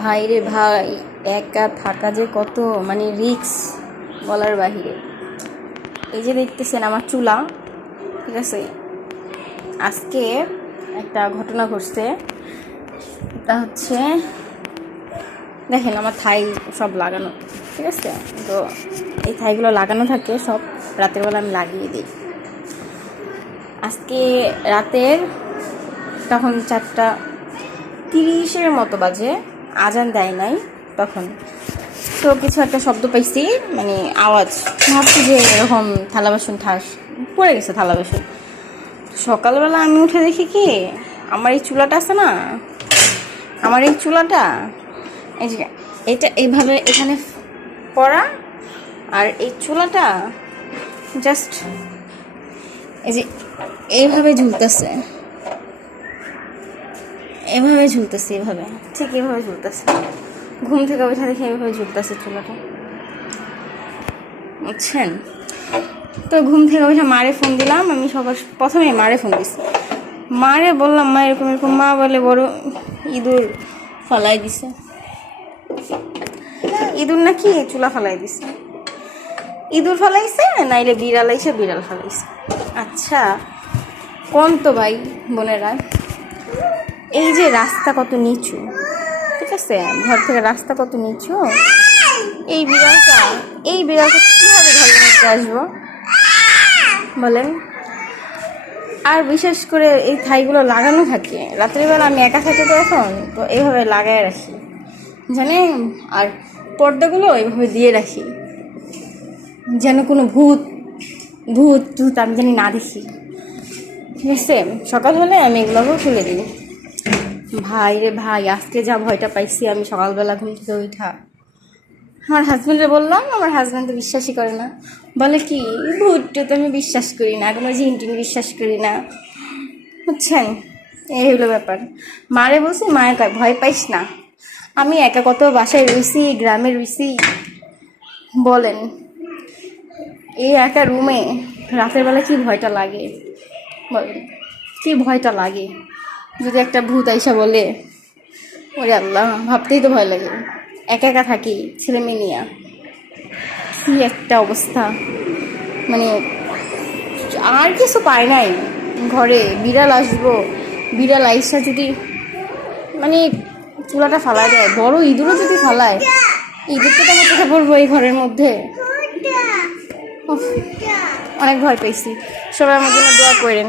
ভাই রে ভাই, একা থাকা যে কত মানে রিক্স বলার বাহিরে। এই যে দেখতেছেন আমার চুলা, ঠিক আছে, আজকে একটা ঘটনা ঘটছে। এটা হচ্ছে, দেখেন আমার থাই সব লাগানো, ঠিক আছে, তো এই থাইগুলো লাগানো থাকে সব, রাতের বেলা আমি লাগিয়ে দিই। আজকে রাতের তখন 4:30 মতো বাজে, আজান দেয় নাই তখন, তো কিছু একটা শব্দ পাইছি, মানে আওয়াজ, ভাবছি যে এরকম থালা বাসন পড়ে গেছে থালা বাসন। সকালবেলা আমি উঠে দেখি কি, আমার এই চুলাটা আছে না, আমার এই চুলাটা, এই যে এটা এইভাবে এখানে পড়া, আর এই চুলাটা জাস্ট এই যে এইভাবে ঝুলতেছে, এভাবে ঝুলতেছে, এভাবে ঠিক এভাবে ঝুলতেছে। ঘুম থেকে ওঠা দেখে এভাবে ঝুলতেছে চুলাটা, বুঝছেন? তো ঘুম থেকে ওঠে মারে ফোন দিলাম, আমি সবার প্রথমে মারে ফোন দিছি। মারে বললাম, মা এরকম এরকম। মা বলে বড় ইঁদুর ফালাই দিছে, ইঁদুর নাকি চুলা ফালাই দিছে, ইঁদুর ফালাইছে নাইলে বিড়াল আইসে বিড়াল ফালাইছে। আচ্ছা কোন তো ভাই বোনেরা, এই যে রাস্তা কত নিচু, ঠিক আছে, ঘর থেকে রাস্তা কত নিচু, এই বিড়ালটা কীভাবে ঘরের মধ্যে আসবো বলেন? আর বিশেষ করে এই থাইগুলো লাগানো থাকে রাত্রিবেলা, আমি একা থাকি তো এখন, তো এইভাবে লাগাই রাখি জানেন, আর পর্দাগুলো এইভাবে দিয়ে রাখি যেন কোনো ভূত আমি জানি না দেখি, ঠিক আছে। সকাল হলে আমি এগুলোকেও খুলে দিই। ভাই রে ভাই, আজকে যা ভয়টা পাইছি আমি সকালবেলা ঘুম থেকে উঠা, আমার হাজব্যান্ডে বললাম, আমার হাজব্যান্ড তো বিশ্বাসই করে না, বলে কি ভূতটা তো আমি বিশ্বাস করি না, কোনো জিনটিন বিশ্বাস করি না, বুঝছেন? এই হলো ব্যাপার। মারে বলছি, মায়ের কয় ভয় পাইস না, আমি একা কত বাসায় রয়েছি, গ্রামে রয়েছি, বলেন এই একা রুমে রাতের বেলা কি ভয়টা লাগে বলেন, কি ভয়টা লাগে যদি একটা ভূত আইসা বলে, ওরে আল্লাহ, ভাবতেই তো ভয় লাগে। একা একা থাকি ছেলে মেয়ে নিয়ে, কি একটা অবস্থা, মানে আর কিছু পায় নাই ঘরে, বিড়াল আসবো, বিড়াল আইসা যদি মানে চুলাটা ফালাই দেয়, বড় ইঁদুরও যদি ফালায়, ইঁদুরটা তো আমার কোথায় পড়বো এই ঘরের মধ্যে। অনেক ভয় পেয়েছি, সবাই আমার জন্য দোয়া করেন।